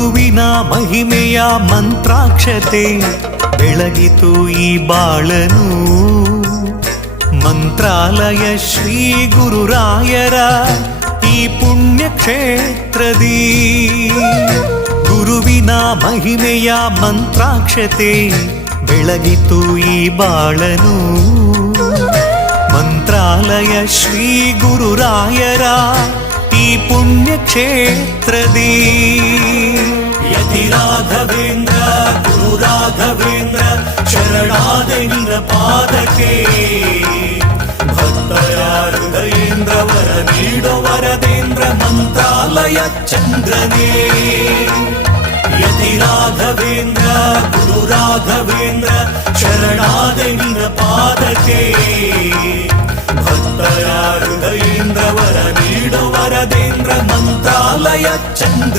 ಗುರುವಿನ ಮಹಿಮೆಯ ಮಂತ್ರಾಕ್ಷತೆ ಬೆಳಗಿತು ಈ ಬಾಳನು. ಮಂತ್ರಾಲಯ ಶ್ರೀ ಗುರುರಾಯರ ಈ ಪುಣ್ಯ ಕ್ಷೇತ್ರದಿ ಗುರುವಿನ ಮಹಿಮೆಯ ಮಂತ್ರಾಕ್ಷತೆ ಬೆಳಗಿತು ಈ ಬಾಳನು. ಮಂತ್ರಾಲಯ ಶ್ರೀ ಗುರುರಾಯರ ಈ ಪುಣ್ಯ ಕ್ಷೇತ್ರದಿ ಯತಿ ರಾಘವೇಂದ್ರ ಗುರು ರಾಘವೇಂದ್ರ ಶರಣಾದ ನಿನ್ನ ಪಾದಕ್ಕೆ. ಭಕ್ತರ ಹೃದಯೇಂದ್ರ ವರ ನೀಡೋ ವರದೇಂದ್ರ ಮಂತ್ರಾಲಯ ಚಂದ್ರನೇ. ಯತಿ ರಾಘವೇಂದ್ರ ಗುರು ರಾಘವೇಂದ್ರ ಶರಣಾದ ನಿನ್ನ ಪಾದಕ್ಕೆ. ಭಕ್ತರ ಹೃದಯೇಂದ್ರ ವರ ನೀಡೋ ವರದೇಂದ್ರ ಮಂತ್ರಾಲಯ ಚಂದ್ರ